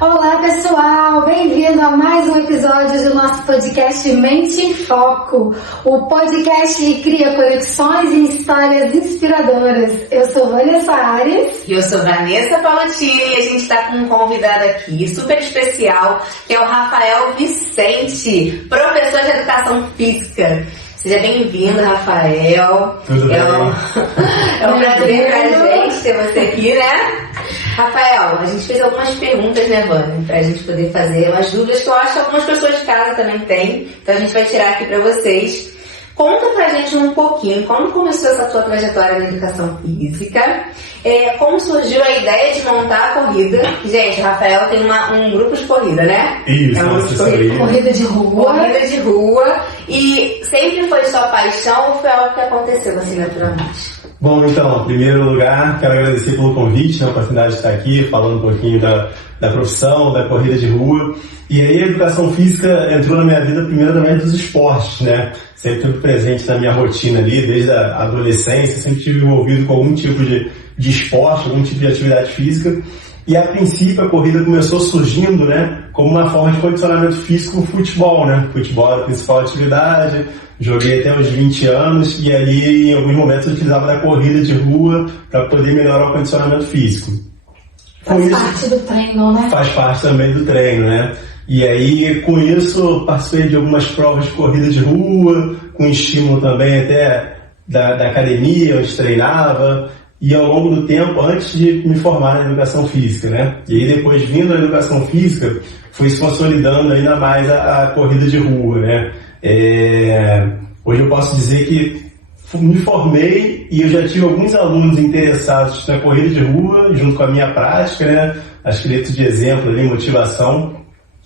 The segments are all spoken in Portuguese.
Olá pessoal, bem-vindo a mais um episódio do nosso podcast Mente em Foco, o podcast que cria conexões e histórias inspiradoras. Eu sou Vanessa Ares. E eu sou Vanessa Palottini e a gente está com um convidado aqui super especial, que é o Rafael Vicente, professor de Educação Física. Seja bem-vindo, Rafael. Tudo bem? É um prazer pra gente ter você aqui, né? Rafael, a gente fez algumas perguntas, né, Vânia? Pra gente poder fazer umas dúvidas que eu acho que algumas pessoas de casa também têm. Então a gente vai tirar aqui pra vocês. Conta pra gente um pouquinho como começou essa tua trajetória na educação física, como surgiu a ideia de montar a corrida. Gente, o Rafael tem um grupo de corrida, né? Isso, Corrida de rua. Corrida de rua. E sempre foi sua paixão ou foi algo que aconteceu assim naturalmente? Bom, então, em primeiro lugar, quero agradecer pelo convite, a oportunidade de estar aqui falando um pouquinho da profissão, da corrida de rua. E aí a educação física entrou na minha vida primeiro também dos esportes, né? Sempre tudo presente na minha rotina ali, desde a adolescência, sempre estive envolvido com algum tipo de esporte, algum tipo de atividade física. E a princípio a corrida começou surgindo, né, como uma forma de condicionamento físico no futebol, né? Futebol era a principal atividade, joguei até os 20 anos e ali em alguns momentos eu utilizava da corrida de rua para poder melhorar o condicionamento físico. Faz parte do treino, né? Faz parte também do treino, né? E aí, com isso, participei de algumas provas de corrida de rua, com estímulo também até da academia, onde treinava, e ao longo do tempo, antes de me formar na educação física, né? E aí, depois, vindo da educação física, fui se consolidando ainda mais a corrida de rua, né? Hoje eu posso dizer que me formei e eu já tive alguns alunos interessados na corrida de rua, junto com a minha prática, né? Acho que dentro de exemplo ali, motivação.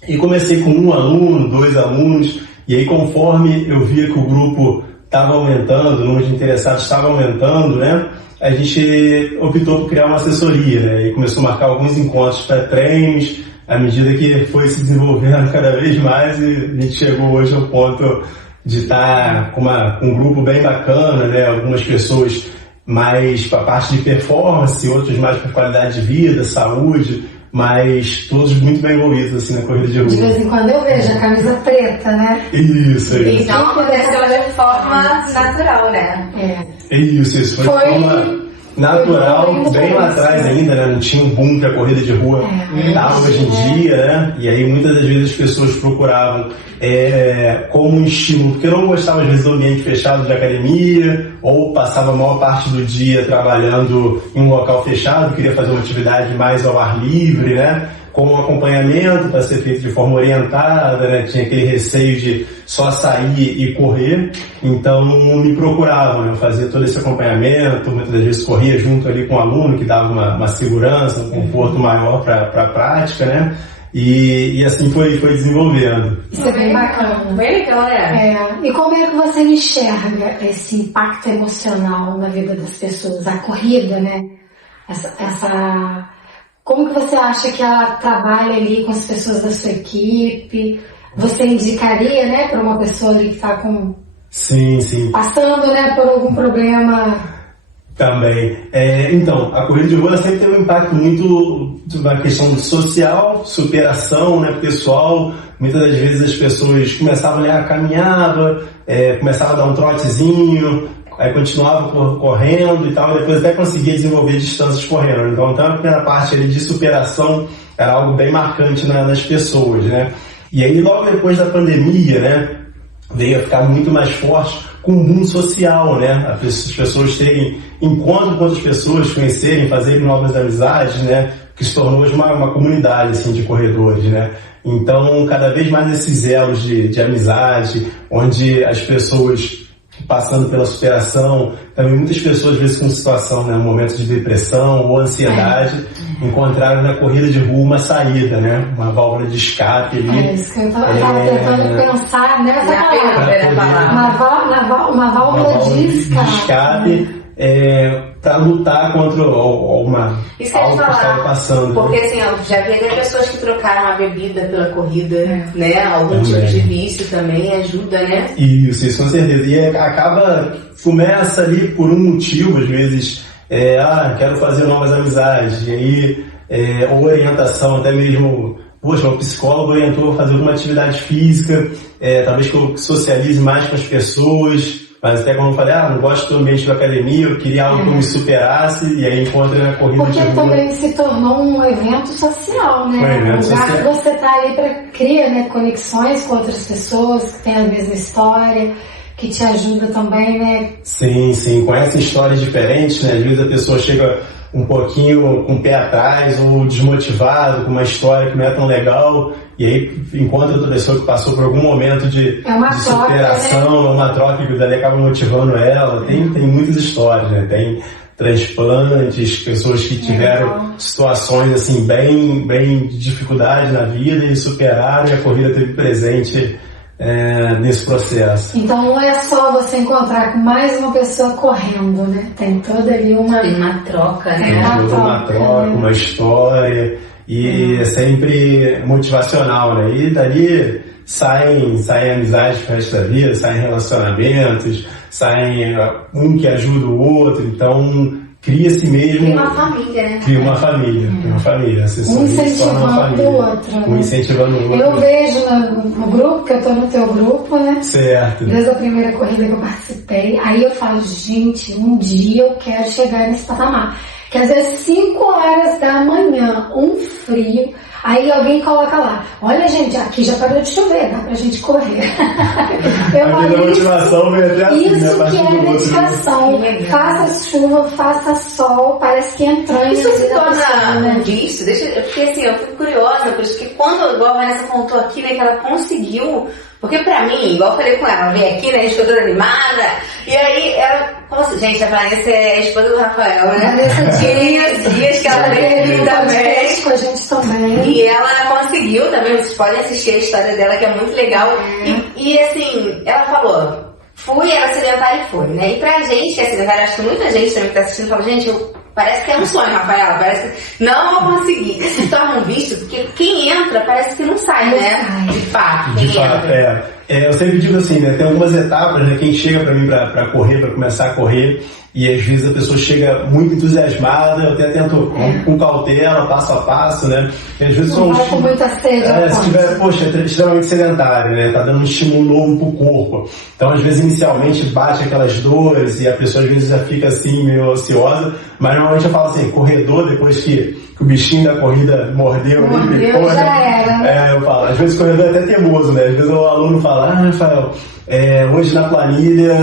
E comecei com um aluno, 2 alunos, e aí conforme eu via que o grupo estava aumentando, o número de interessados estava aumentando, né? A gente optou por criar uma assessoria, né? E começou a marcar alguns encontros para treinos, à medida que foi se desenvolvendo cada vez mais, e a gente chegou hoje ao ponto de estar com um grupo bem bacana, né? Algumas pessoas mais para a parte de performance, outros mais para qualidade de vida, saúde, mas todos muito bem envolvidos assim, na corrida de rua. De vez em quando eu vejo a camisa preta, né? Isso. Então aconteceu de forma natural, né? Isso. Foi de forma natural, bem lá atrás ainda, né? Não tinha um boom que a corrida de rua estava hoje em dia, né? E aí muitas das vezes as pessoas procuravam como um estímulo, porque eu não gostava às vezes do ambiente fechado de academia, ou passava a maior parte do dia trabalhando em um local fechado, queria fazer uma atividade mais ao ar livre, né? Com um acompanhamento para ser feito de forma orientada, né? Tinha aquele receio de só sair e correr, então me procuravam, né? Eu fazia todo esse acompanhamento, muitas das vezes corria junto ali com o aluno, que dava uma segurança, um conforto maior para a prática, né? E assim foi desenvolvendo. Isso é bem bacana. Bem legal, né? E como é que você enxerga esse impacto emocional na vida das pessoas? A corrida, né? Como que você acha que ela trabalha ali com as pessoas da sua equipe? Você indicaria, né, para uma pessoa ali que está Sim. passando, né, por algum problema? Também. Então, a corrida de rua sempre teve um impacto muito na questão social, superação, né, pessoal. Muitas das vezes as pessoas começavam a caminhava, começavam a dar um trotezinho, aí continuava correndo e tal, e depois até conseguia desenvolver distâncias correndo. Então, a primeira parte ali de superação era algo bem marcante nas pessoas, né? E aí, logo depois da pandemia, né, veio a ficar muito mais forte com o boom social, né? As pessoas terem encontro com outras pessoas, conhecerem, fazerem novas amizades, né? Que se tornou hoje uma comunidade, assim, de corredores, né? Então, cada vez mais esses elos de amizade, onde as pessoas passando pela superação, também muitas pessoas, às vezes, com situação, né, momentos de depressão ou ansiedade, encontraram na corrida de rua uma saída, né, uma válvula de escape ali. Isso que eu estava tentando pensar nessa palavra. Uma válvula de escape. Para lutar contra algo que estava passando. Porque assim, já vi até pessoas que trocaram a bebida pela corrida, né? Algum tipo de vício também ajuda, né? Isso com certeza. E começa ali por um motivo, às vezes, quero fazer novas amizades. E aí ou orientação, até mesmo, poxa, o psicólogo orientou a fazer alguma atividade física, talvez que eu socialize mais com as pessoas, mas até como eu falei, não gosto do ambiente da academia, eu queria algo que me superasse, e aí encontro na corrida porque de rua. também se tornou um evento social, né? Um evento lugar social. que você está ali para criar, né, conexões com outras pessoas que têm a mesma história, que te ajuda também, né? Sim, conhece histórias diferentes, né? Às vezes a pessoa chega um pouquinho com o pé atrás ou desmotivado, com uma história que não é tão legal, e aí encontra outra pessoa que passou por algum momento de superação, troca, né? É uma troca que dali acaba motivando ela. Tem muitas histórias, né? Tem transplantes, pessoas que tiveram situações assim bem de dificuldade na vida e superaram, e a corrida teve presente nesse processo. Então não é só você encontrar com mais uma pessoa correndo, né? Tem toda ali uma troca, né? Tem toda uma troca, uma história, e é sempre motivacional, né? E dali saem amizades pro resto da vida, saem relacionamentos, saem um que ajuda o outro, então cria-se mesmo... Cria uma família, né? Cria uma família. Um incentivando o outro. Um incentivando o outro. Eu vejo no grupo, que eu tô no teu grupo, né? Certo. Desde a primeira corrida que eu participei. Aí eu falo, gente, um dia eu quero chegar nesse patamar. Que às vezes 5 horas da manhã, um frio, aí alguém coloca lá, olha gente, aqui já parou de chover, dá pra gente correr. A motivação vem até assim, isso né? que é dedicação. Faça chuva, faça sol, parece que entrando. Isso se torna um vício, porque assim, eu fico curiosa, porque quando, igual a Vanessa contou aqui, né, que ela conseguiu. Porque pra mim, igual eu falei com ela veio aqui, né, a gente ficou toda animada, e aí ela, gente, a Vanessa é a esposa do Rafael, né? Vanessa dias que ela veio aqui também. Com a gente também. E ela conseguiu também, vocês podem assistir a história dela, que é muito legal. E assim, ela falou, era sedentária e foi, né? E pra gente que é sedentária, acho que muita gente também que tá assistindo fala, gente, parece que é um sonho, Rafaela, parece que não vou conseguir. Isso se torna um vício, porque quem entra parece que não sai, né? De fato, eu sempre digo assim, né? Tem algumas etapas, né? Quem chega pra mim pra correr, pra começar a correr, e às vezes a pessoa chega muito entusiasmada, eu até tento com cautela, passo a passo, né? E às vezes não vai com muita sede. Se tiver, extremamente sedentário, né? Tá dando um estímulo novo pro corpo. Então, às vezes, inicialmente bate aquelas dores e a pessoa às vezes já fica assim, meio ansiosa, mas normalmente eu falo assim, corredor, depois que o bichinho da corrida mordeu, picou, já era. Eu falo, às vezes o corredor é até teimoso, né? Às vezes o aluno fala, Rafael, hoje na planilha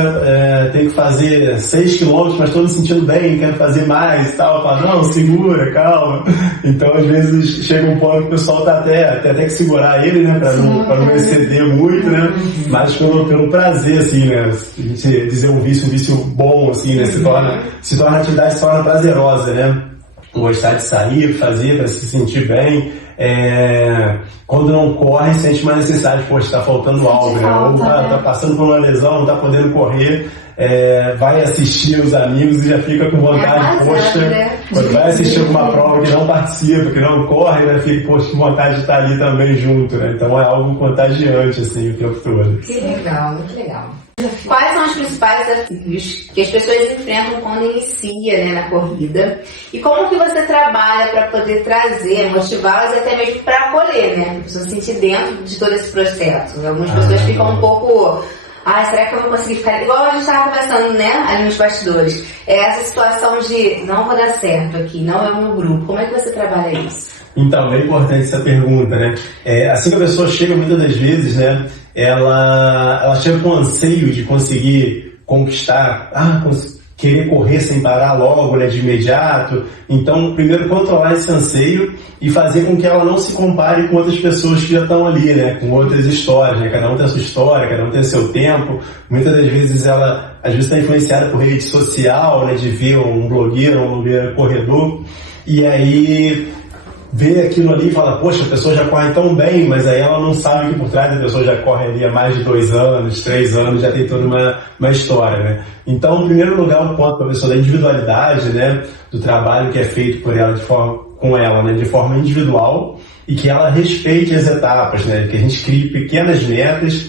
tem que fazer 6 km, mas estou me sentindo bem, quero fazer mais e tal. Eu falo, não, segura, calma. Então, às vezes, chega um ponto que o pessoal tá até que segurar ele, né, para não exceder muito, né, mas pelo prazer, assim, né, a gente dizer um vício bom, assim, né, se torna a atividade, se torna prazerosa, né, gostar de sair, fazer para se sentir bem. Quando não corre, sente uma necessidade, está faltando algo, né? Ou tá passando por uma lesão, não tá podendo correr, vai assistir os amigos e já fica com vontade, quando vai assistir alguma prova que não participa, que não corre, né? Fica, com vontade de estar ali também junto, né? Então é algo contagiante, assim, o tempo todo. Que legal, muito legal. Quais são os principais desafios que as pessoas enfrentam quando inicia, né, na corrida? E como que você trabalha para poder trazer, motivá-las e até mesmo para acolher, né? A pessoa se sentir dentro de todo esse processo. Algumas pessoas ficam um pouco... será que eu vou conseguir ficar... Igual a gente estava conversando, né, ali nos bastidores. Essa situação de não vou dar certo aqui, não é o meu grupo. Como é que você trabalha isso? Então, é importante essa pergunta, né? Assim que a pessoa chega, muitas das vezes, né, ela chega com anseio de conseguir conquistar, querer correr sem parar logo, né, de imediato. Então, primeiro, controlar esse anseio e fazer com que ela não se compare com outras pessoas que já estão ali, né, com outras histórias, né? Cada um tem a sua história, cada um tem o seu tempo. Muitas das vezes ela, está influenciada por rede social, né, de ver um blogueiro corredor, e aí vê aquilo ali e fala, poxa, a pessoa já corre tão bem, mas aí ela não sabe que por trás da pessoa já corre ali há mais de 2 anos, 3 anos, já tem toda uma história, né? Então, em primeiro lugar, o ponto para a pessoa da individualidade, né, do trabalho que é feito por ela com ela, né, de forma individual, e que ela respeite as etapas, né, que a gente crie pequenas metas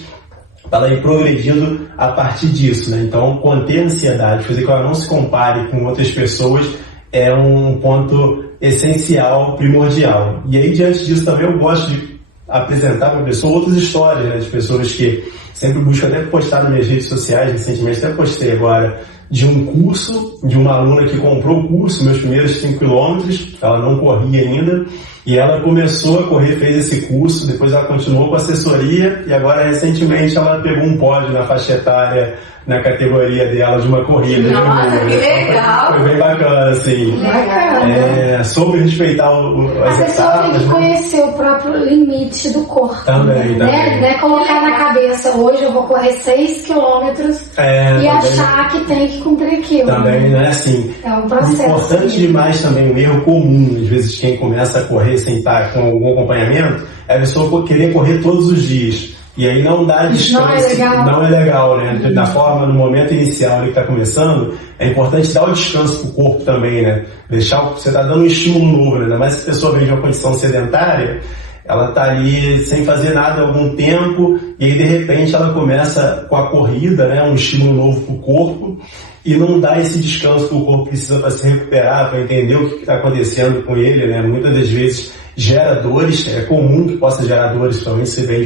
para ela ir progredindo a partir disso, né? Então, conter a ansiedade, fazer com que ela não se compare com outras pessoas é um ponto essencial, primordial. E aí, diante disso, também eu gosto de apresentar para a pessoa outras histórias, né, de pessoas que sempre buscam, até postar nas minhas redes sociais, recentemente até postei agora, de um curso, de uma aluna que comprou o curso, meus primeiros 5 quilômetros, ela não corria ainda, e ela começou a correr, fez esse curso, depois ela continuou com assessoria, e agora recentemente ela pegou um pódio na faixa etária, na categoria dela de uma corrida. Nossa, que legal! Foi bem bacana, assim. Bacana. Soube respeitar as A pessoa tem etapas, que né? conhecer o próprio limite do corpo. Também, né? também. Não é colocar na cabeça, hoje eu vou correr 6 quilômetros e também. achar que tem que cumprir aquilo. Também não é assim. É um processo. Importante demais também, um erro comum, às vezes quem começa a correr sem estar com algum acompanhamento, é a pessoa querer correr todos os dias. E aí não dá descanso. Não é legal. Não é legal, né? Da forma, no momento inicial que está começando, é importante dar o descanso pro corpo também, né? Você está dando um estímulo novo, né? Ainda mais se a pessoa vem de uma condição sedentária, ela está ali sem fazer nada há algum tempo, e aí de repente ela começa com a corrida, né? Um estímulo novo pro corpo, e não dá esse descanso que o corpo precisa para se recuperar, para entender o que está acontecendo com ele, né? Muitas das vezes gera dores, é comum que possa gerar dores, principalmente se vem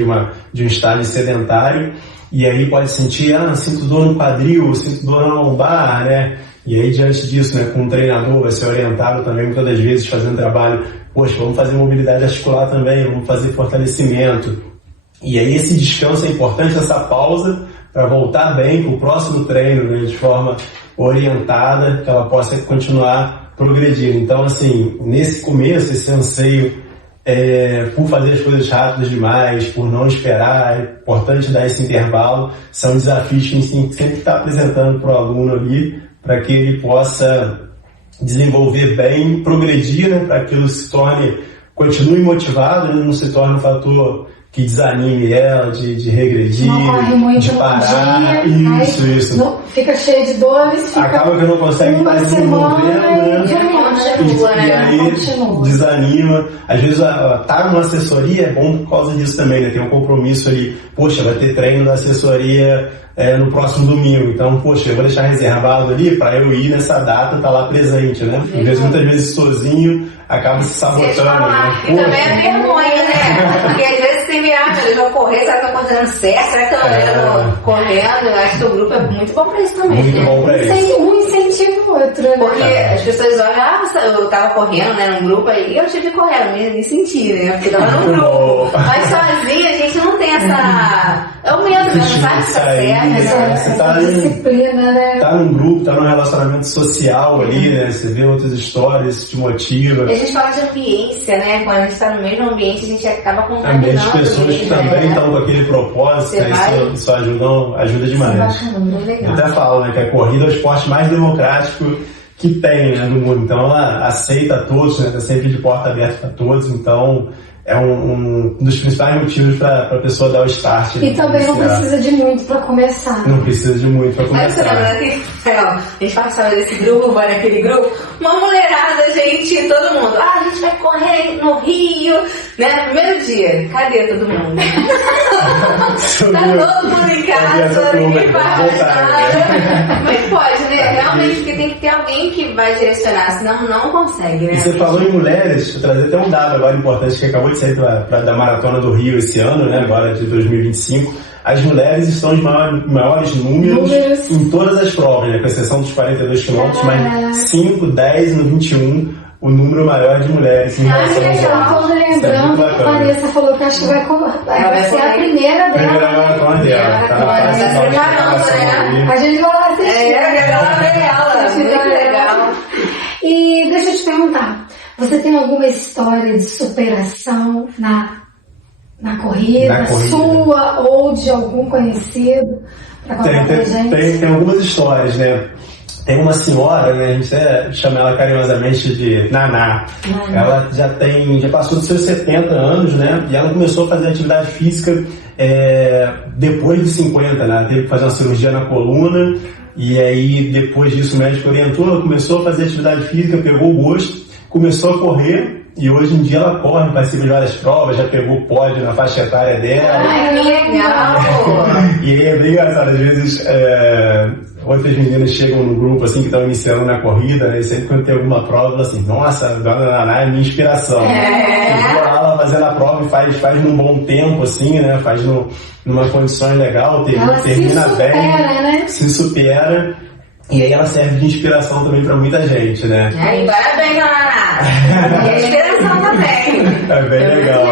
de um estágio sedentário, e aí pode sentir, sinto dor no quadril, sinto dor na lombar, né? E aí diante disso, né, com um treinador vai ser orientado também, muitas das vezes fazendo trabalho, poxa, vamos fazer mobilidade articular também, vamos fazer fortalecimento. E aí esse descanso é importante, essa pausa, para voltar bem para o próximo treino, né, de forma orientada, que ela possa continuar progredindo. Então, assim, nesse começo, esse anseio por fazer as coisas rápidas demais, por não esperar, é importante dar esse intervalo, são desafios que a gente sempre está apresentando para o aluno ali, para que ele possa desenvolver bem, progredir, né, para que ele continue motivado, ele não se torne um fator que desanime ela, de regredir, não corre muito de parar. Dia, Isso. Não, fica cheio de dores, fica acaba que não consegue uma mais semana desenvolver, né? E aí desanima. Às vezes tá numa assessoria é bom por causa disso também, né? Tem um compromisso ali, poxa, vai ter treino da assessoria no próximo domingo, então, poxa, eu vou deixar reservado ali para eu ir nessa data, tá lá presente, né? Às vezes, muitas vezes sozinho, acaba se sabotando, né? E também é vergonha, né? Porque às vezes tem eles vão correr, será que estão correndo certo? Será que estão correndo? Eu acho que o grupo é muito bom pra isso também. Muito bom pra isso. Um incentiva o outro, né? Porque as pessoas olham, eu tava correndo, né, num grupo aí, e eu tive que correr, me senti, né? Porque tava num grupo. Mas sozinha, a gente não tem essa. É o medo, né? Não sabe se tá certo. Você tá disciplina, né? Tá num grupo, tá num relacionamento social ali, né? Você vê outras histórias, isso te motiva. E a gente fala de ambiência, né? Quando a gente tá no mesmo ambiente, a gente acaba contaminando. Ambiente, pessoas que também estão com aquele propósito, isso ajuda demais. Eu até falo, né, que a corrida é o esporte mais democrático que tem, né, no mundo. Então ela aceita todos, né? Tá sempre de porta aberta para todos, então é um dos principais motivos para a pessoa dar o start. E também não precisa de muito para começar. Não precisa de muito para começar. A gente passava desse grupo, vai naquele grupo, uma mulherada, gente, todo mundo. A gente vai correr no Rio, né? No primeiro dia, cadê todo mundo? Tá todo mundo em casa, ninguém faz nada. Mas pode, né? Realmente, porque tem que ter alguém que vai direcionar, senão não consegue, né? E você falou em mulheres, vou trazer até um dado agora importante que acabou de sair da Maratona do Rio esse ano, né? Agora de 2025. As mulheres estão em maiores números em todas as provas, né? Com exceção dos 42 quilômetros, mas 5, 10 no 21, o número maior de mulheres em relação aos homens. Eu tô lembrando que a Vanessa falou que acho que vai ser a primeira dela. Primeira maratona dela. A gente vai lá assistir. Ela, muito legal. E deixa eu te perguntar, você tem alguma história de superação na corrida, sua ou de algum conhecido? Pra contar pra gente? Tem algumas histórias, né? Tem uma senhora, né? A gente até chama ela carinhosamente de Naná. Ela já passou dos seus 70 anos, né? E ela começou a fazer atividade física depois de 50, né? Ela teve que fazer uma cirurgia na coluna. E aí, depois disso, o médico orientou, ela começou a fazer atividade física, pegou o gosto, começou a correr e hoje em dia ela corre, participa de várias provas, já pegou pódio na faixa etária dela. Ai, que legal! E aí é bem engraçado, às vezes outras meninas chegam no grupo assim que estão iniciando na corrida, né? E sempre quando tem alguma prova, falam assim, nossa, a Dona Naná é minha inspiração. E vou lá, ela fazendo a prova e faz num bom tempo, assim, né? Faz numa condições legal, termina supera, bem, né? se supera. E aí ela serve de inspiração também pra muita gente, né? Aí, parabéns, Dona Naná! E inspiração também. É bem legal.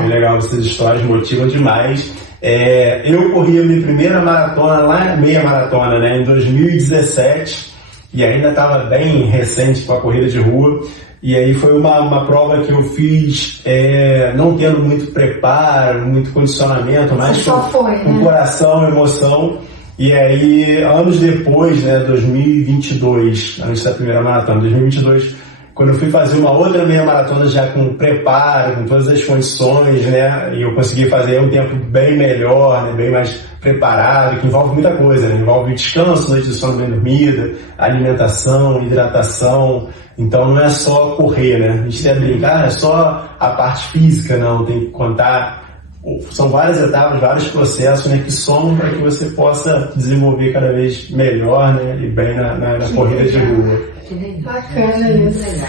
Bem legal. Essas histórias motivam demais. Eu corri a minha primeira maratona, meia maratona, né, em 2017, e ainda estava bem recente com a corrida de rua. E aí foi uma prova que eu fiz não tendo muito preparo, muito condicionamento, mas com coração, emoção. E aí, anos depois, né, 2022, antes da primeira maratona, 2022, quando eu fui fazer uma outra meia maratona já com preparo, com todas as condições, né, e eu consegui fazer um tempo bem melhor, né, bem mais preparado, que envolve muita coisa, né, envolve descanso, noite de sono bem dormida, alimentação, hidratação. Então não é só correr, né, a gente deve brincar, é só a parte física, não, tem que contar. São várias etapas, vários processos, né, que somam para que você possa desenvolver cada vez melhor, né, e bem na corrida de rua. Bacana isso.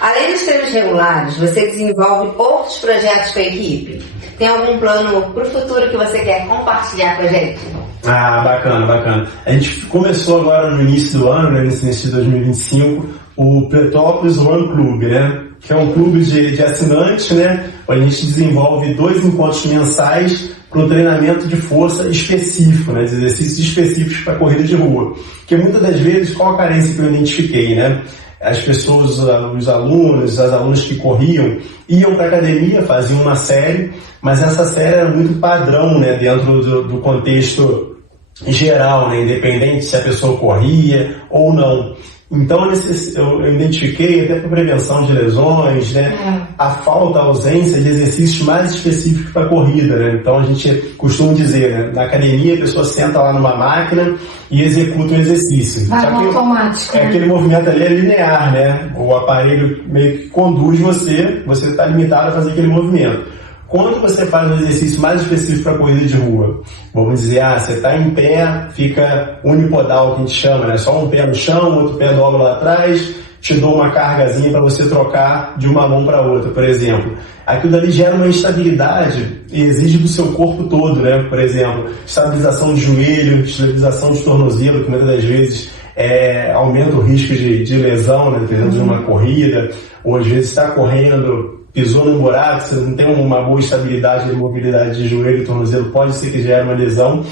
Além dos treinos regulares, você desenvolve outros projetos com a equipe? Tem algum plano para o futuro que você quer compartilhar com a gente? Ah, bacana. A gente começou agora no início do ano, né, nesse início de 2025, o Petrópolis Run Club, né? Que é um clube de assinantes, né? Onde a gente desenvolve 2 encontros mensais para um treinamento de força específico, né? De exercícios específicos para corrida de rua. Porque muitas das vezes, qual a carência que eu identifiquei, né? As pessoas, os alunos, as alunas que corriam, iam para a academia, faziam uma série, mas essa série era muito padrão, né? Dentro do contexto geral, né? Independente se a pessoa corria ou não. Então eu identifiquei, até para prevenção de lesões, né, a falta, a ausência de exercícios mais específicos para a corrida, né? Então a gente costuma dizer, né, na academia a pessoa senta lá numa máquina e executa um exercício. Vai no automático. Aquele movimento ali é linear, né? O aparelho meio que conduz você está limitado a fazer aquele movimento. Quando você faz um exercício mais específico para corrida de rua, vamos dizer, você está em pé, fica unipodal, que a gente chama, né? Só um pé no chão, outro pé dobra lá atrás, te dou uma cargazinha para você trocar de uma mão para outra, por exemplo. Aquilo dali gera uma instabilidade e exige do seu corpo todo, né? Por exemplo, estabilização de joelho, estabilização de tornozelo, que muitas das vezes aumenta o risco de lesão, né? Dentro de uma corrida, ou às vezes está correndo, pisou num buraco, você não tem uma boa estabilidade de mobilidade de joelho e tornozelo, pode ser que gere uma lesão.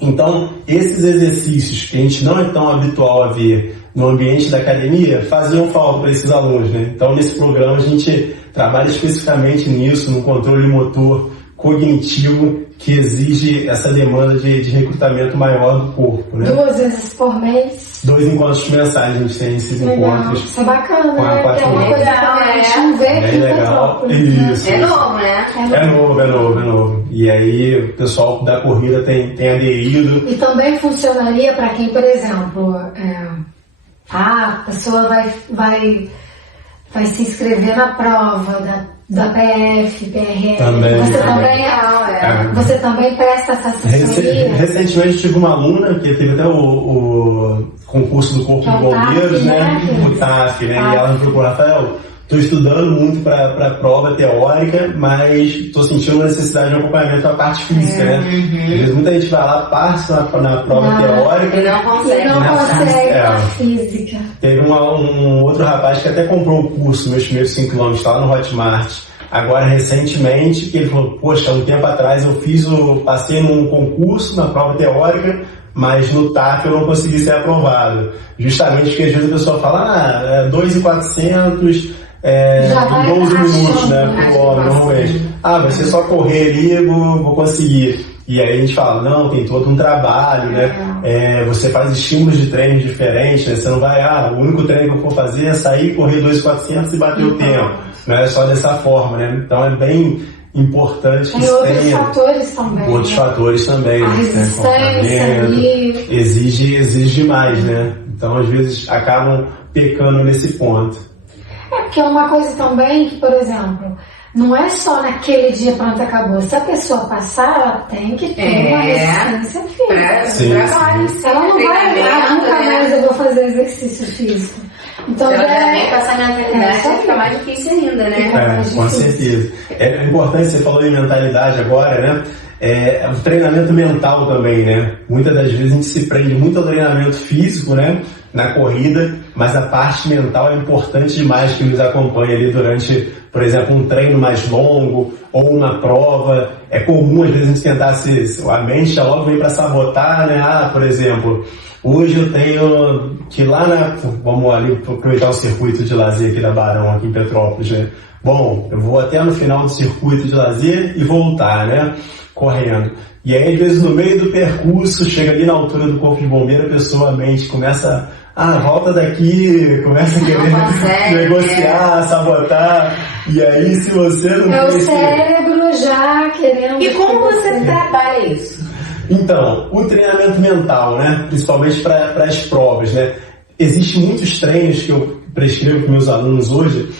Então, esses exercícios que a gente não é tão habitual a ver no ambiente da academia, faziam falta para esses alunos, né? Então, nesse programa, a gente trabalha especificamente nisso, no controle motor cognitivo, que exige essa demanda de recrutamento maior do corpo, né? 2 vezes por mês. 2 encontros mensais a gente tem esses encontros. Isso é bacana, com a né? parte É uma coisa que a gente não vê aqui em Petrópolis. Isso. É novo, né? É novo. E aí o pessoal da corrida tem aderido. E também funcionaria para quem, por exemplo, a pessoa vai se inscrever na prova da PF, PRF. Você também presta essa assessoria? Recentemente tive uma aluna que teve até o concurso do Corpo de Bombeiros, né? O TAF, né? E ela me procurou, Rafael, estou estudando muito para a prova teórica, mas estou sentindo uma necessidade de acompanhamento da parte física, né? Às vezes muita gente vai lá, passa na prova teórica e não consegue a física. Teve um outro rapaz que até comprou o curso, meus primeiros 5 km lá no Hotmart. Agora, recentemente, que ele falou, poxa, um tempo atrás passei num concurso, na prova teórica, mas no TAF eu não consegui ser aprovado. Justamente porque às vezes a pessoa fala, 2.400 em 12 minutos, né, por hora, normalmente. Vai ser só correr ali, vou conseguir. E aí a gente fala, não, tem todo um trabalho, né? Você faz estímulos de treino diferentes, né? Você não vai, o único treino que eu vou fazer é sair, correr 2.400 e bater o tempo. Não é só dessa forma, né? Então é bem importante que tenha outros fatores também. A resistência ali. Exige demais, né? Então às vezes acabam pecando nesse ponto. porque é uma coisa também que, por exemplo, não é só naquele dia pronto, acabou. Se a pessoa passar, ela tem que ter uma resistência física. Ela não vai, nunca mais eu vou fazer exercício físico. Então, ela também com essa mentalidade fica mais difícil ainda, né? Com certeza. É importante, você falou em mentalidade agora, né? É o treinamento mental também, né? Muitas das vezes a gente se prende muito ao treinamento físico, né? Na corrida, mas a parte mental é importante demais que nos acompanhe ali durante, por exemplo, um treino mais longo ou uma prova. É comum às vezes a gente tentar a mente já logo vem para sabotar, né? Por exemplo, hoje eu tenho que ir lá vamos ali aproveitar o circuito de lazer aqui da Barão, aqui em Petrópolis, né? Bom, eu vou até no final do circuito de lazer e voltar, né? Correndo. E aí, às vezes, no meio do percurso, chega ali na altura do corpo de bombeiro, a pessoa, a mente começa, volta daqui, começa a querer negociar, sabotar. E aí, se você não é o cérebro já querendo... E como você trabalha isso? Então, o treinamento mental, né? Principalmente para as provas, né? Existem muitos treinos que eu prescrevo para meus alunos hoje,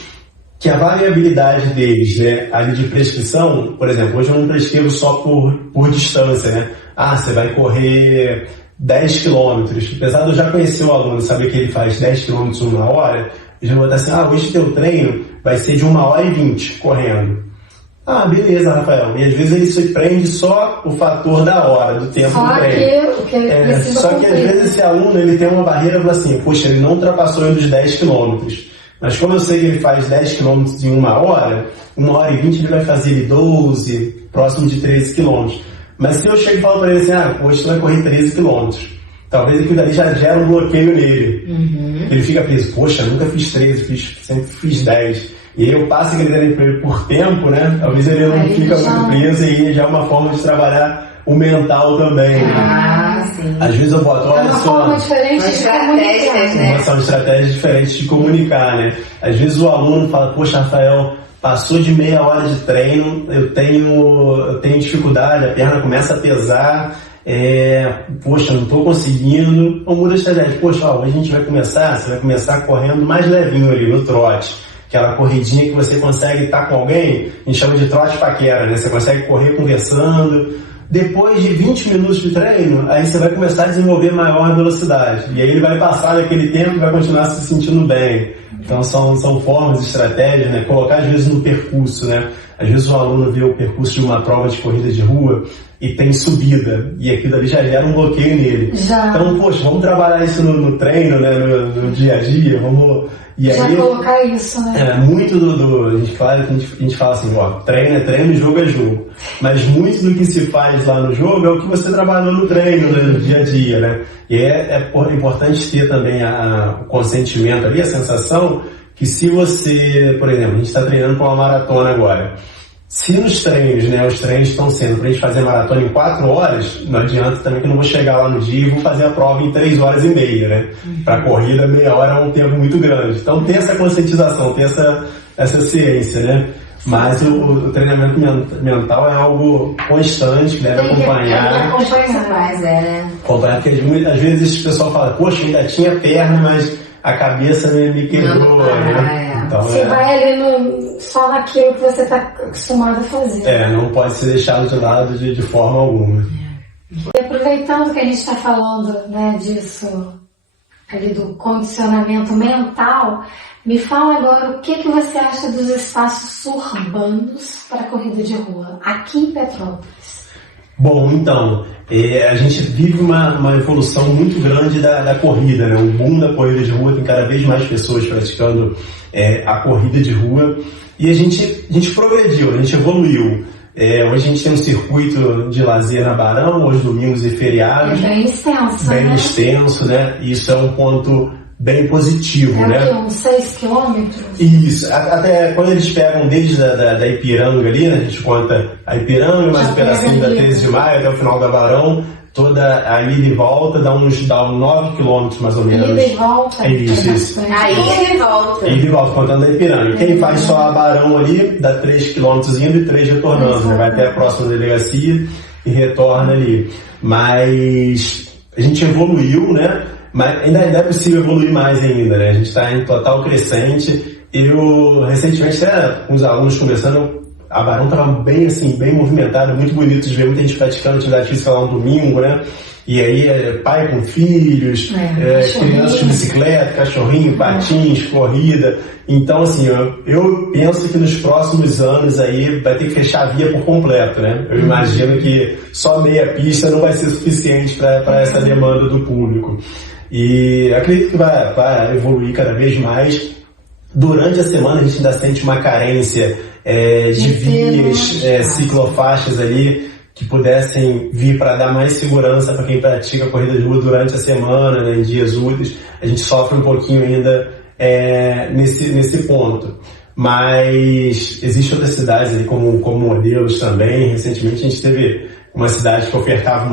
que a variabilidade deles, né, ali de prescrição, por exemplo, hoje eu não prescrevo só por distância, né? Você vai correr 10 quilômetros. Apesar de eu já conhecer o aluno, saber que ele faz 10 quilômetros em 1 hora, eu já vou estar assim, hoje teu treino vai ser de 1h20 correndo. Beleza, Rafael. E às vezes ele se prende só o fator da hora, do tempo do treino. Só que às vezes esse aluno ele tem uma barreira assim, poxa, ele não ultrapassou ainda os 10 quilômetros. Mas como eu sei que ele faz 10 km em 1 hora, 1h20 ele vai fazer 12, próximo de 13 km. Mas se eu chego e falo para ele assim, hoje você vai correr 13 km, talvez aquilo dali já gera um bloqueio nele. Ele fica preso, poxa, nunca fiz 13, sempre fiz 10. E aí eu passo aquele treino para ele por tempo, né? Talvez ele não fica muito preso e aí já é uma forma de trabalhar o mental também. Sim. Às vezes eu boto, olha só, forma diferente de comunicar, né? São estratégias diferentes de comunicar, né? Às vezes o aluno fala, poxa, Rafael, passou de meia hora de treino, eu tenho dificuldade, a perna começa a pesar, poxa, não estou conseguindo. Então muda a estratégia, poxa, hoje a gente vai começar, você vai começar correndo mais levinho ali no trote. Aquela corridinha que você consegue estar com alguém, a gente chama de trote paquera, né? Você consegue correr conversando. Depois de 20 minutos de treino, aí você vai começar a desenvolver maior velocidade. E aí ele vai passar daquele tempo e vai continuar se sentindo bem. Então são formas, estratégias, né? Colocar às vezes no percurso, né? Às vezes o aluno vê o percurso de uma prova de corrida de rua e tem subida, e aquilo ali já gera um bloqueio nele. Então, poxa, vamos trabalhar isso no treino, né? No dia a dia, vamos... E já aí, colocar isso, né? Muito a gente fala assim, treino é treino, jogo é jogo. Mas muito do que se faz lá no jogo é o que você trabalhou no treino, né, no dia a dia, né? E é importante ter também o consentimento ali, a sensação que se você, por exemplo, a gente está treinando para uma maratona agora. Se nos treinos, né, os treinos estão sendo para a gente fazer maratona em 4 horas, não adianta também que eu não vou chegar lá no dia e vou fazer a prova em 3 horas e meia, né? Para a corrida, meia hora é um tempo muito grande. Então tem essa conscientização, tem essa ciência, né? Mas o treinamento mental é algo constante, que deve acompanhar. Acompanhar, porque às vezes o pessoal fala, poxa, ainda tinha perna, mas a cabeça me quebrou, né? Então, você vai ali só naquilo que você está acostumado a fazer. Não pode ser deixado de lado de forma alguma. E aproveitando que a gente está falando, né, disso, ali do condicionamento mental, me fala agora o que você acha dos espaços urbanos para corrida de rua, aqui em Petrópolis. Bom, então, a gente vive uma evolução muito grande da corrida, né? O boom da corrida de rua, tem cada vez mais pessoas praticando a corrida de rua. E a gente progrediu, a gente evoluiu. Hoje a gente tem um circuito de lazer na Barão, hoje domingos e feriados. É bem extenso, bem né? extenso, né? Isso é um ponto bem positivo, né? Uns 6 quilômetros? Isso, até quando eles pegam desde da Ipiranga ali, né? A gente conta a Ipiranga, mais um pedacinho da 13 de maio até o final da Barão, toda a ida e volta dá uns 9 quilômetros mais ou menos. Ida e volta? Isso. A ida e volta. Ida e volta, contando a Ipiranga. E quem faz só a Barão ali, dá 3 quilômetros indo e 3 retornando, né? Vai até a próxima delegacia e retorna ali. Mas a gente evoluiu, né? Mas ainda é possível evoluir mais ainda, né? A gente está em total crescente. eu recentemente, até com os alunos conversando, a Barão estava bem assim, bem movimentada, muito bonito de ver muita gente praticando atividade física lá no domingo, né? E aí pai com filhos, crianças de bicicleta, cachorrinho, patins, corrida. Então assim, eu penso que nos próximos anos aí vai ter que fechar a via por completo, né? Eu imagino que só meia pista não vai ser suficiente para essa demanda do público. E acredito que vai evoluir cada vez mais. Durante a semana a gente ainda sente uma carência de vias, ciclofaixas ali, que pudessem vir para dar mais segurança para quem pratica corrida de rua durante a semana, né, em dias úteis. A gente sofre um pouquinho ainda nesse ponto. Mas existem outras cidades ali como modelos também. Recentemente a gente teve uma cidade que ofertava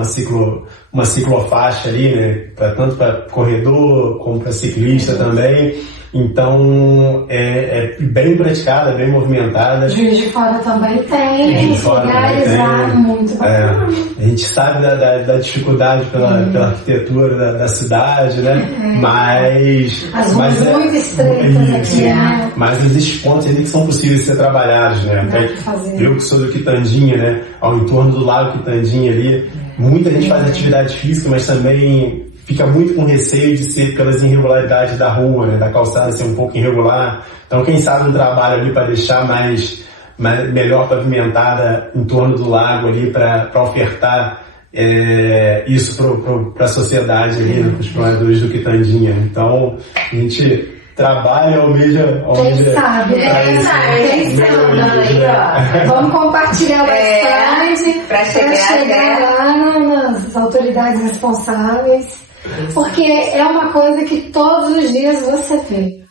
uma ciclofaixa ali, né, tanto para corredor como para ciclista também. Então, é bem praticada, bem movimentada. Juiz de Fora também tem, lugares lá muito bacana. A gente sabe da dificuldade pela arquitetura da cidade, né? Mas... As ruas muito estreitas aqui, né? Mas existem pontos ali que são possíveis de ser trabalhados, né? Eu que sou do Quitandinha, né? Ao entorno do Lago Quitandinha ali, muita gente faz atividade física, mas também fica muito com receio de ser pelas irregularidades da rua, né, da calçada ser um pouco irregular. Então, quem sabe um trabalho ali para deixar melhor pavimentada em torno do lago ali, para ofertar isso para a sociedade ali, para os moradores do Quitandinha. Então, a gente trabalha, almeja quem sabe, vamos compartilhar bastante para chegar lá nas autoridades responsáveis. Porque é uma coisa que todos os dias você vê.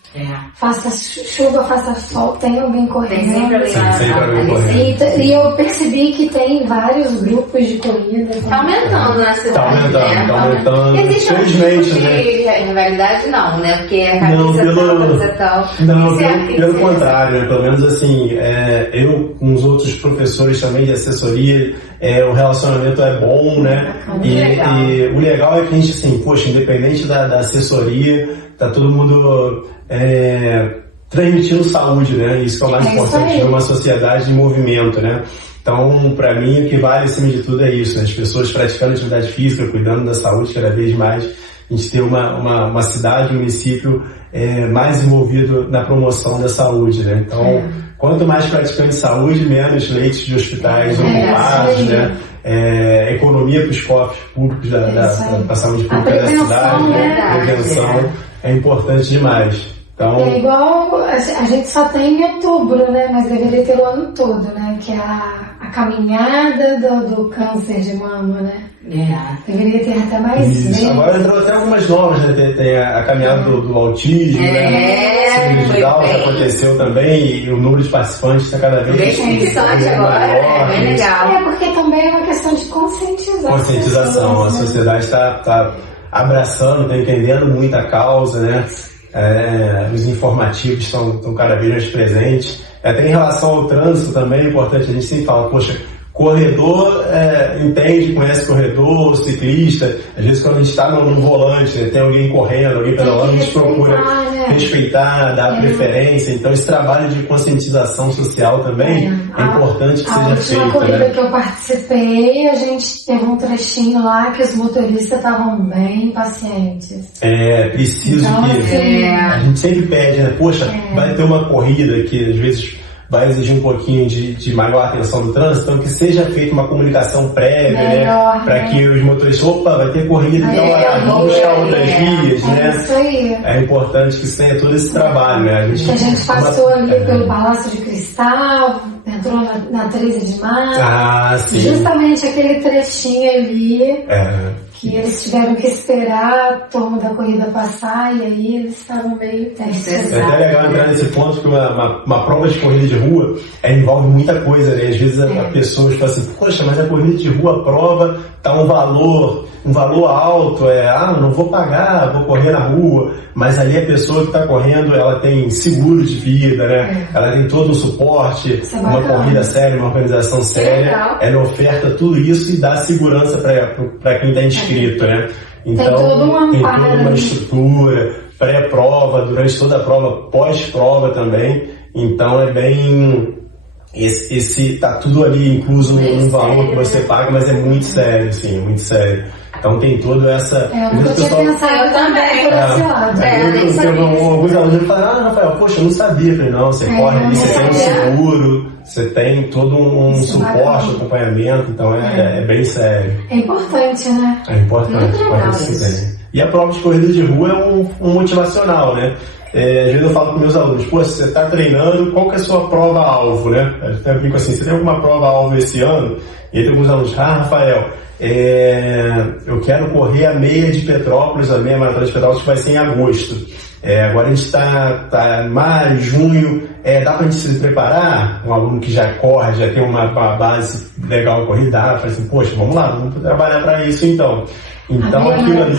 Faça chuva, faça sol, tem alguém correndo. Tem sempre alguém correndo. E eu percebi que tem vários grupos de corrida. Tá aumentando na cidade. Tá aumentando. Existe um tipo de rivalidade, não, né? Porque a camisa e tal. Não, pelo contrário, né? Pelo menos assim, eu com os outros professores também de assessoria, o relacionamento é bom, né? E o legal é que a gente, assim, poxa, independente da assessoria, tá todo mundo transmitindo saúde, né? Isso que é o mais importante de uma sociedade em movimento, né? Então, para mim, o que vale acima de tudo é isso, né? As pessoas praticando atividade física, cuidando da saúde cada vez mais, a gente ter uma cidade, um município mais envolvido na promoção da saúde, né? Então, quanto mais praticante de saúde, menos leitos de hospitais ocupados, né? Economia para os cofres públicos da saúde pública da cidade, né? Prevenção é importante demais. Então, é igual, a gente só tem em outubro, né? Mas deveria ter o ano todo, né? Que é a caminhada do câncer de mama, né? Deveria ter até mais vezes. Agora entrou até algumas novas, né? Tem a caminhada do autismo, né? Síndrome de Down que aconteceu também, e o número de participantes está cada vez maior. É bem legal. Porque também é uma questão de conscientização. A sociedade está abraçando, está entendendo muito a causa, né? Os informativos estão cada vez mais presentes. Até em relação ao trânsito também é importante, a gente sempre fala, poxa, corredor entende, conhece corredor, ciclista. Às vezes quando a gente está no volante, né, tem alguém correndo, alguém pedalando, a gente procura respeitar, dar preferência. Então esse trabalho de conscientização social também é importante que seja feito. A última corrida que eu participei, a gente teve um trechinho lá que os motoristas estavam bem pacientes. Preciso então, que a gente sempre pede, né? Poxa, vai ter uma corrida que às vezes vai exigir um pouquinho de maior atenção do trânsito, então que seja feita uma comunicação prévia, né? Para que os motoristas, vai ter corrida, então vamos buscar outras vias, né? Isso aí. É importante que tenha todo esse trabalho, né? A gente passou ali pelo Palácio de Cristal, entrou na 13 de março, justamente aquele trechinho ali, que eles tiveram que esperar a turma da corrida passar, e aí eles estavam meio tensos. É até legal entrar nesse ponto que uma prova de corrida de rua envolve muita coisa, né? Às vezes a pessoa fala assim, poxa, mas a corrida de rua, a prova tá um valor alto, não vou pagar, vou correr na rua, mas ali a pessoa que está correndo, ela tem seguro de vida, né? Ela tem todo o suporte, uma corrida séria, uma organização séria, ela oferta tudo isso e dá segurança para quem está inscrito, né? Então, tem toda uma estrutura pré-prova, durante toda a prova, pós-prova também. Então é bem... tá tudo ali incluso no valor que você paga, mas é muito sério, assim, muito sério. Então tem toda essa... Eu nunca tinha pensado também por esse lado. Alguns alunos falam, Rafael, poxa, eu não sabia. Eu falei, não, você corre ali, você tem um seguro, você tem todo um suporte, acompanhamento, então é bem sério. É importante, né? É importante, E a prova de corrida de rua é um motivacional, né? Às vezes eu falo com meus alunos, pô, você está treinando, qual que é a sua prova-alvo, né? Eu até brinco assim, você tem alguma prova-alvo esse ano? E aí tem alguns alunos, Rafael, eu quero correr a meia de Petrópolis, a meia maratona de Petrópolis, que vai ser em agosto. Agora a gente está em maio, junho, dá pra gente se preparar? Um aluno que já corre, já tem uma base legal corrida, fala assim, poxa, vamos lá, vamos trabalhar para isso então. Então aquilo ali,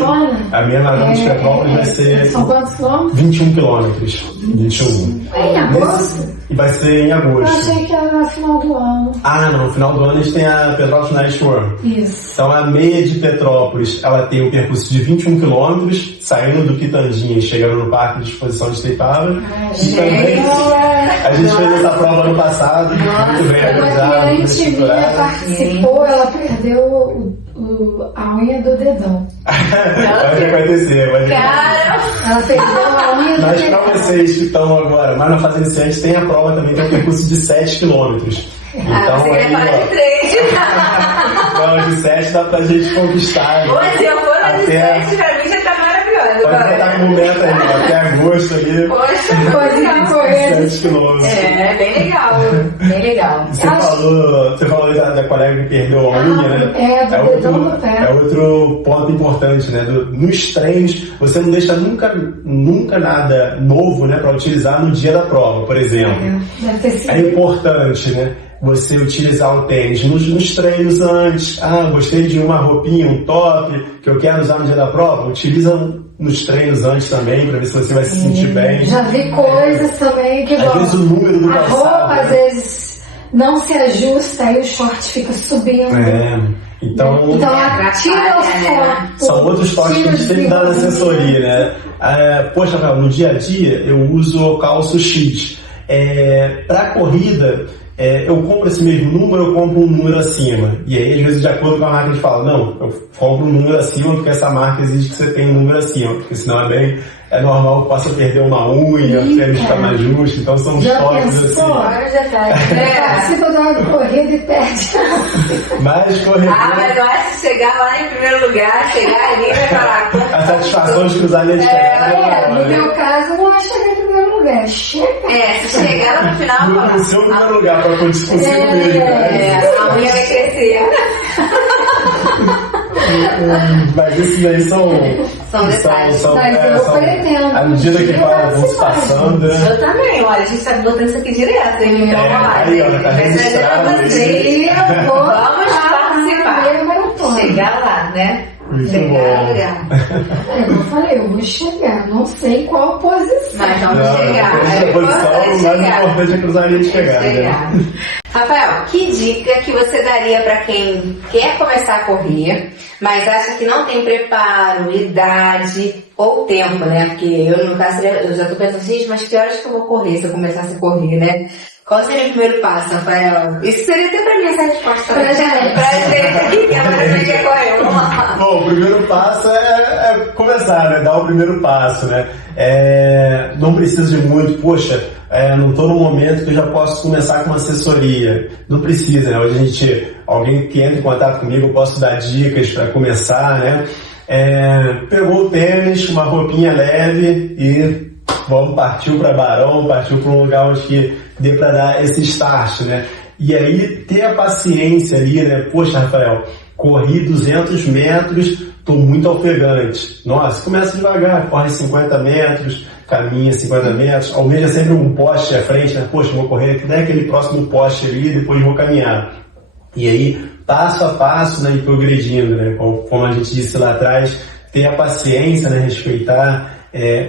a minha maratona de Petrópolis vai ser... São quantos quilômetros? 21 quilômetros. 21. Em agosto? E vai ser em agosto. Eu achei que era no final do ano. Ah, não. No final do ano a gente tem a Petrópolis Night Run. Isso. Então a meia de Petrópolis, ela tem um percurso de 21 quilômetros, saindo do Quitandinha e chegando no Parque de Exposição de Itaipava. E também a gente fez essa prova no passado, muito bem organizado. A cliente minha participou, ela perdeu a unha do dedão. Vai acontecer, vai acontecer. Ela perdeu a unha do Mas dedão. para vocês que estão agora, mais na fase iniciante, tem a prova também, que é um percurso de 7 quilômetros. Então, você quer parar de 3. Então, de 7 dá pra gente conquistar. Pô, se eu for na de 7, pra mim já tá maravilhosa. Pode botar como meta aí, até agosto ali. Poxa, Pode correr. 7 quilômetros. bem legal. Bem legal. Você falou aí da colega que perdeu a unha, né? Do dedão do pé. É outro ponto importante, né? Nos treinos, você não deixa nunca nada novo, né, para utilizar no dia da prova, por exemplo. Deve ter sido. É importante, né? Você utilizar o tênis nos treinos antes. Gostei de uma roupinha, um top, que eu quero usar no dia da prova. Utiliza nos treinos antes também, para ver se você vai se sentir bem. Já vi coisas também que às vezes o número do a calçado, roupa, às né? vezes, não se ajusta, aí o short fica subindo. Então tira os corpos. são outros toques que a gente tem que dar na assessoria, né? Poxa, Rafael, no dia a dia eu uso calço X. Para corrida, eu compro esse mesmo número, eu compro um número acima. E aí, às vezes, de acordo com a marca, a gente fala, não, eu compro um número acima porque essa marca exige que você tenha um número acima, porque senão é normal que possa perder uma unha, o tênis ficar mais justo, então são uns toques assim. Participa da hora de corrida e perde. Mas corredor... mas eu acho que chegar lá em primeiro lugar, chegar ali e vai falar... A satisfação de cruzar a linha de chegada. No meu caso, não é chegar em primeiro lugar, chega. Se chegar lá no final, No seu primeiro lugar, para consigo mesmo. A unha vai crescer. Mas esses aí são detalhes. Mas eu pretendo. à medida que vão se passando, né? Eu também, olha, a gente tá botando isso aqui direto, hein? Então, aí, ó, tá registrado. Vamos participar. Chegar lá, né? Muito chegar bom. lugar. Eu falei, eu vou chegar, não sei qual posição. Mas vamos chegar. A posição mais importante é cruzar a linha de chegada. Né? Rafael, que dica que você daria para quem quer começar a correr, mas acha que não tem preparo, idade ou tempo, né? Porque eu, no caso, eu já tô pensando assim, mas que horas que eu vou correr se eu começasse a correr, né? Qual seria o primeiro passo, Rafael? Isso seria até pra mim essa resposta. Pra gente aqui, que ela também quer correr. Vamos lá. Bom, o primeiro passo é começar, né? Dar o primeiro passo, né? Não precisa de muito, poxa, não estou no momento que eu já posso começar com uma assessoria. Não precisa, né? Hoje alguém que entra em contato comigo, eu posso dar dicas para começar, né? Pegou o tênis, uma roupinha leve e partiu para Barão, partiu para um lugar onde dê para dar esse start, né? E aí ter a paciência ali, né? Poxa, Rafael, corri 200 metros, estou muito ofegante. Nossa, começa devagar, corre 50 metros, caminha 50 metros, almeja sempre um poste à frente, né? Poxa, vou correr até aquele próximo poste ali, depois vou caminhar. E aí, passo a passo, né, e progredindo, né? Como a gente disse lá atrás, ter a paciência, né? Respeitar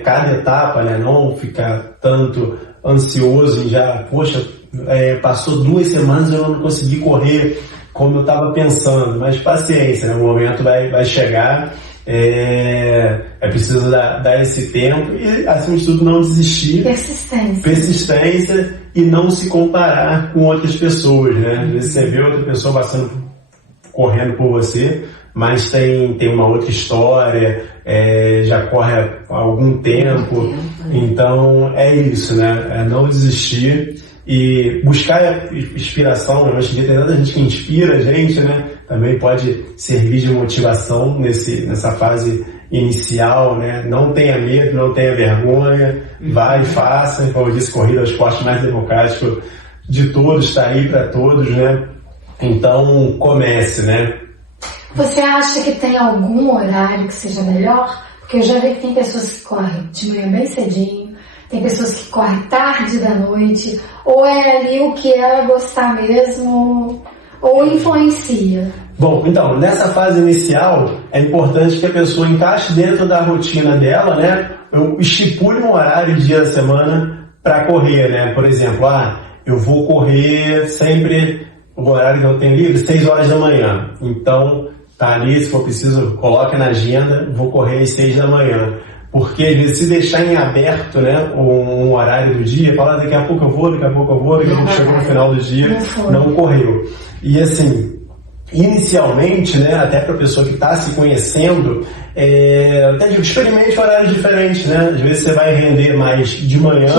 cada etapa, né? Não ficar tanto ansioso e já, poxa, passou 2 semanas e eu não consegui correr como eu estava pensando, mas paciência, né? O momento vai chegar É preciso dar esse tempo e, acima de tudo, não desistir. Persistência e não se comparar com outras pessoas, né? Às vezes você vê outra pessoa correndo por você, mas tem uma outra história, já corre há algum tempo. Então é isso, né? É não desistir e buscar inspiração. Eu acho que tem tanta gente que inspira a gente, né? Também pode servir de motivação nessa fase inicial, né? Não tenha medo, não tenha vergonha, vai e faça. Como eu disse, corrida é o esporte mais democrático de todos, está aí para todos, né? Então comece, né? Você acha que tem algum horário que seja melhor? Porque eu já vi que tem pessoas que correm de manhã bem cedinho, tem pessoas que correm tarde da noite, ou é ali o que ela gostar mesmo, ou influencia? Bom, então, nessa fase inicial, é importante que a pessoa encaixe dentro da rotina dela, né? Eu estipule um horário dia da semana para correr, né? Por exemplo, eu vou correr sempre, o horário que eu tenho livre, 6 horas da manhã. Então, tá ali, se for preciso, coloque na agenda, vou correr às 6 da manhã. Porque às vezes se deixar em aberto, né, um horário do dia, falar daqui a pouco eu vou, daqui a pouco eu vou, daqui a pouco chegou no final do dia, não correu. E assim, inicialmente, né, até para a pessoa que está se conhecendo, até digo, experimente horários diferentes, né? Às vezes você vai render mais de manhã,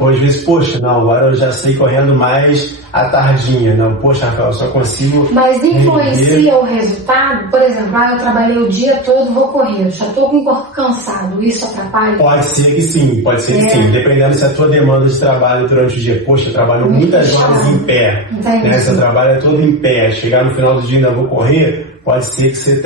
ou às vezes, poxa, não, agora eu já sei correndo mais à tardinha. Não, poxa, Rafael, eu só consigo... Mas influencia o resultado? Por exemplo, eu trabalhei o dia todo, vou correr, já estou com o corpo cansado, isso atrapalha? Pode ser que sim, que sim. Dependendo se a tua demanda de trabalho durante o dia, poxa, eu trabalho muitas horas em pé, né? Você trabalha todo em pé, chegar no final do dia ainda vou correr, pode ser que você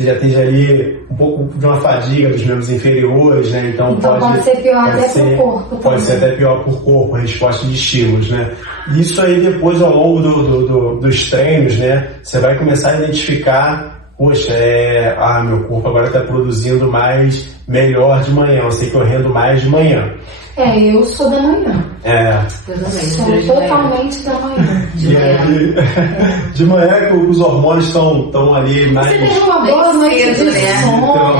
já esteja ali um pouco de uma fadiga dos membros inferiores, né? Então pode ser pior até por corpo. Pode ser até pior por corpo, a resposta de estímulos, né? Isso aí depois, ao longo dos treinos, né? Você vai começar a identificar, poxa, meu corpo agora está produzindo melhor de manhã, eu sei que eu rendo mais de manhã. Eu sou da manhã. Eu também. Sou totalmente da manhã. De manhã que os hormônios estão ali mais... Você tem uma boa noite de sono,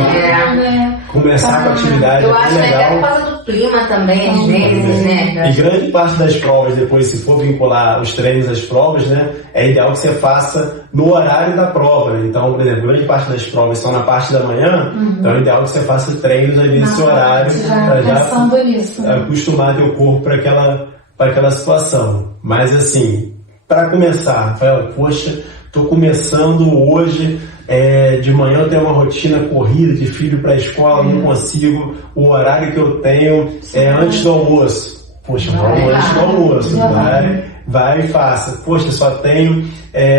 né? Começar com a atividade. Eu acho que é por causa do clima também, às vezes, né? E grande parte das provas, depois, se for vincular os treinos às provas, né? É ideal que você faça no horário da prova, né? Então, por exemplo, grande parte das provas estão na parte da manhã, então é ideal que você faça treinos ali nesse horário para já acostumar teu corpo para aquela situação. Mas assim, para começar, Rafael, poxa, estou começando hoje, de manhã eu tenho uma rotina corrida de filho para a escola, não consigo, o horário que eu tenho é antes do almoço. Poxa, vamos antes do almoço, vai e faça. Poxa, só tenho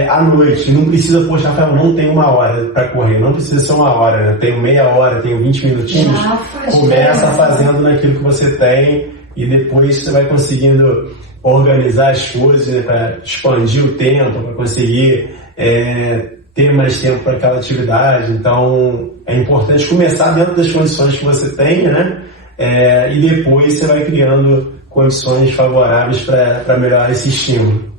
à noite, não precisa, poxa, Rafael, não tenho 1 hora para correr, não precisa ser 1 hora, né? Tenho meia hora, tenho 20 minutinhos, começa fazendo naquilo que você tem e depois você vai conseguindo organizar as coisas, né, para expandir o tempo, para conseguir ter mais tempo para aquela atividade. Então é importante começar dentro das condições que você tem, né? E depois você vai criando condições favoráveis para melhorar esse estímulo.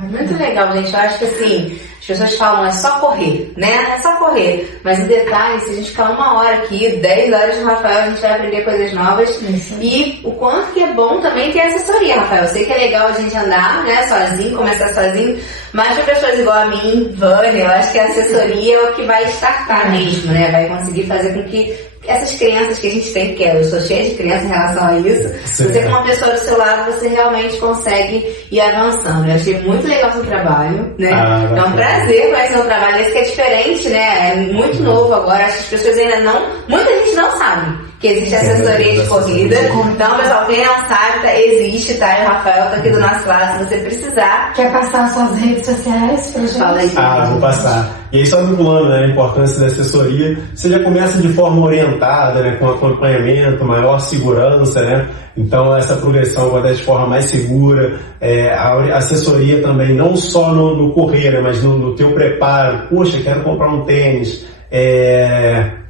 Muito legal, gente. Eu acho que assim, as pessoas falam, é só correr, né? É só correr. Mas o detalhe, se a gente ficar 1 hora aqui, 10 horas com o Rafael, a gente vai aprender coisas novas. E o quanto que é bom também ter assessoria, Rafael. Eu sei que é legal a gente andar, né, sozinho, começar sozinho, mas para pessoas igual a mim, Vânia, eu acho que a assessoria é o que vai startar mesmo, né? Vai conseguir fazer com que essas crenças que a gente tem, porque eu sou cheia de crenças em relação a isso, você com uma pessoa do seu lado, você realmente consegue ir avançando. Eu achei muito legal o seu trabalho, né? É um prazer conhecer o trabalho, esse que é diferente, né? É muito novo agora, acho que as pessoas ainda não, muita gente não sabe que existe assessoria de corrida. Então, pessoal, quem não sabe, existe, tá? O Rafael tá aqui do nosso lado, se você precisar. Quer passar suas redes sociais pra gente? Fala aí. Vou passar. E aí, só vinculando, né, a importância da assessoria, você já começa de forma orientada, né, com acompanhamento, maior segurança, né? Então, essa progressão vai dar de forma mais segura. A assessoria também, não só no correr, né, mas no teu preparo. Poxa, quero comprar um tênis.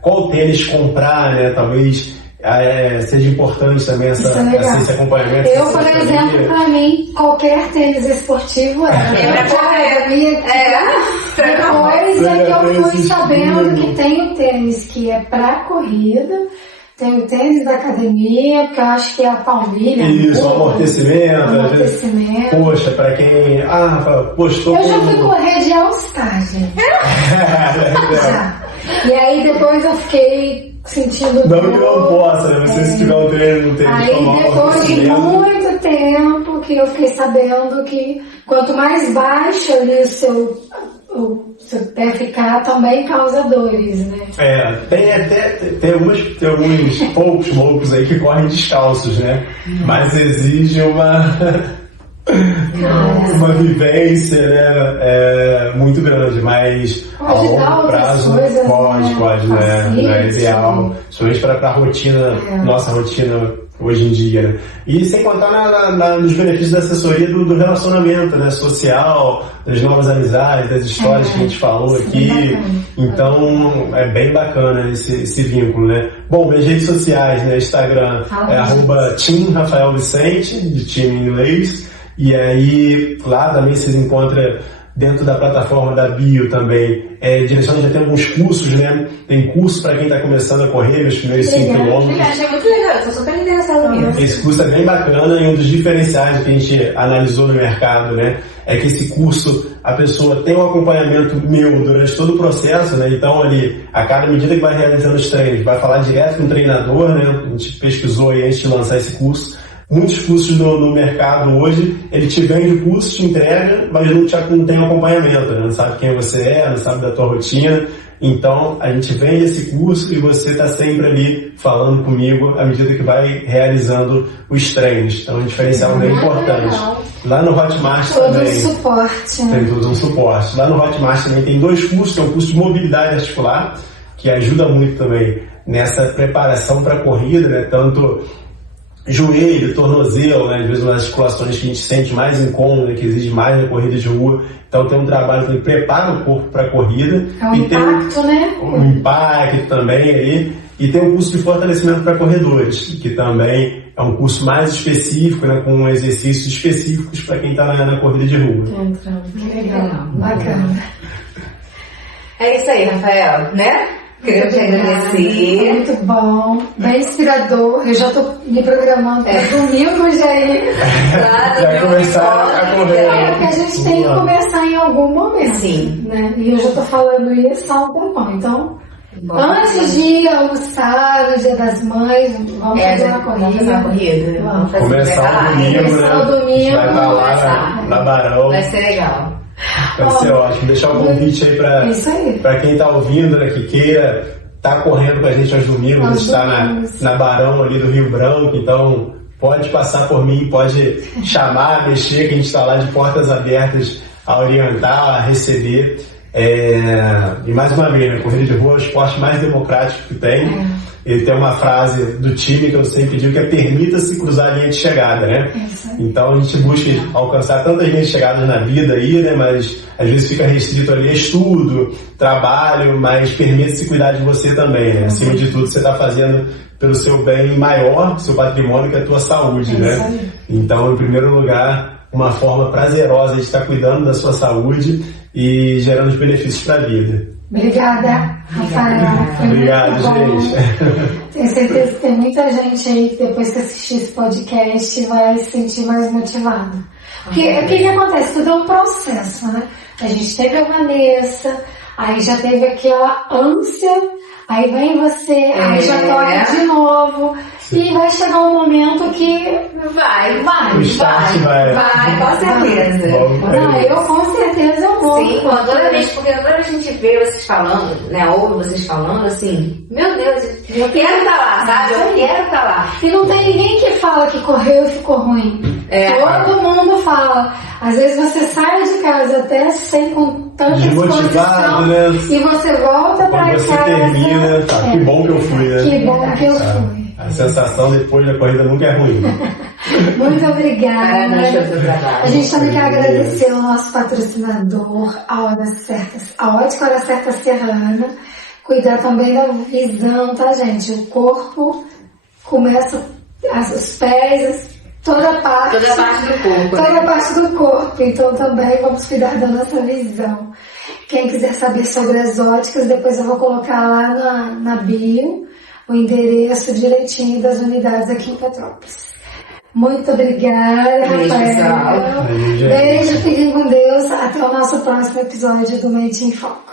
Qual tênis comprar, né? Talvez seja importante também esse acompanhamento. Eu, por exemplo, pra mim, qualquer tênis esportivo Depois é que eu fui sabendo que tem o tênis que é pra corrida, tem o tênis da academia, que eu acho que é a palmilha. Isso, amortecimento. Poxa, pra quem postou... Eu já fui correr de All-Star, gente. E aí depois eu fiquei sentindo não que não possa, né? Você se tiver um treino, aí depois de muito tempo que eu fiquei sabendo que quanto mais baixo ali o seu pé ficar, também causa dores, né? Tem alguns poucos loucos aí que correm descalços, né? Mas exige uma vivência, né? Muito grande, mas a longo prazo pode, né? Não é ideal, somente para a rotina, nossa rotina hoje em dia, né? E sem contar nos benefícios da assessoria do relacionamento, né? Social, das novas amizades, das histórias que a gente falou aqui. Então é bem bacana esse vínculo, né? Bom, minhas redes sociais, né? Instagram é @teamrafaelvicente, de time em inglês. E aí, lá também vocês encontram, dentro da plataforma da bio também, já tem alguns cursos, né? Tem curso para quem está começando a correr, meus primeiros 5 quilômetros. Achei muito legal, estou super interessado nisso. Esse curso é bem bacana e um dos diferenciais que a gente analisou no mercado, né? É que esse curso, a pessoa tem um acompanhamento meu durante todo o processo, né? Então, ali, a cada medida que vai realizando os treinos, vai falar direto com o treinador, né? A gente pesquisou aí antes de lançar esse curso. Muitos cursos no mercado hoje, ele te vende o curso, te entrega, mas não tem um acompanhamento, né? Não sabe quem você é, não sabe da tua rotina. Então, a gente vende esse curso e você está sempre ali falando comigo à medida que vai realizando os treinos. Então, é um diferencial bem importante. Lá no Hotmart também... Tem todo um suporte. Lá no Hotmart também tem 2 cursos, que é um curso de mobilidade articular, que ajuda muito também nessa preparação para a corrida, né? Tanto joelho, tornozelo, né? Às vezes umas articulações que a gente sente mais incômoda, que exige mais na corrida de rua. Então tem um trabalho que prepara o corpo para a corrida. É um impacto, né? Um impacto também ali. E tem um curso de fortalecimento para corredores, que também é um curso mais específico, né? Com exercícios específicos para quem está na corrida de rua. Que legal, bacana. É isso aí, Rafael, né? Queria te agradecer. Muito bom, bem inspirador. Eu já estou me programando para domingo já ir. Já começar a correr. Porque a gente tem que começar em algum momento. Sim. Né? E eu já estou falando isso há um tempão. Então, antes de almoçar, no Dia das Mães, vamos fazer uma corrida. Vamos fazer uma corrida. Vamos fazer começar o domingo, começar o domingo. Vai estar lá na Barão. Vai ser legal. Vai ser ótimo. Deixar um convite aí para quem está ouvindo, né, que queira estar correndo com a gente aos domingos. A gente está na Barão ali do Rio Branco, então pode passar por mim, pode chamar, mexer, que a gente está lá de portas abertas a orientar, a receber. E mais uma vez, a corrida de rua é o esporte mais democrático que tem. Ele tem uma frase do time que eu sempre digo, que é: permita-se cruzar a linha de chegada, né? Então a gente busca alcançar tantas linhas de chegada na vida aí, né? Mas às vezes fica restrito ali a estudo, trabalho, mas permita-se cuidar de você também, né? Acima de tudo, você está fazendo pelo seu bem maior, seu patrimônio, que é a tua saúde, né? Então, em primeiro lugar, uma forma prazerosa de estar cuidando da sua saúde e gerando os benefícios para a vida. Obrigada, Rafael. Obrigado, gente. Tenho certeza que tem muita gente aí que depois que assistir esse podcast vai se sentir mais motivada. Porque o que acontece? Tudo é um processo, né? A gente teve a Vanessa, aí já teve aquela ânsia, aí vem você, aí já corre de novo. E vai chegar um momento que vai, o start vai, com certeza. Não, eu com certeza eu vou. Sim, porque toda vez a gente vê vocês falando, né, ouve vocês falando, assim, meu Deus, eu quero estar lá, sabe? Eu quero estar lá. E não tem ninguém que fala que correu e ficou ruim. Todo mundo fala. Às vezes você sai de casa até sem com tanta disposição, né? E você volta pra casa. Você termina, que bom que eu fui, né? Que bom que eu fui. A sensação depois da corrida nunca é ruim. Muito obrigada. A gente também quer agradecer ao nosso patrocinador, a Ótica Hora Certa Serrana. Cuidar também da visão, tá, gente? O corpo começa os pés, toda a parte Toda a parte do corpo. toda né? a parte do corpo. Então também vamos cuidar da nossa visão. Quem quiser saber sobre as óticas, depois eu vou colocar lá na bio o endereço direitinho das unidades aqui em Petrópolis. Muito obrigada, Beijo, Rafael. pessoal. Beijo, fiquem com Deus. Até o nosso próximo episódio do Mente em Foco.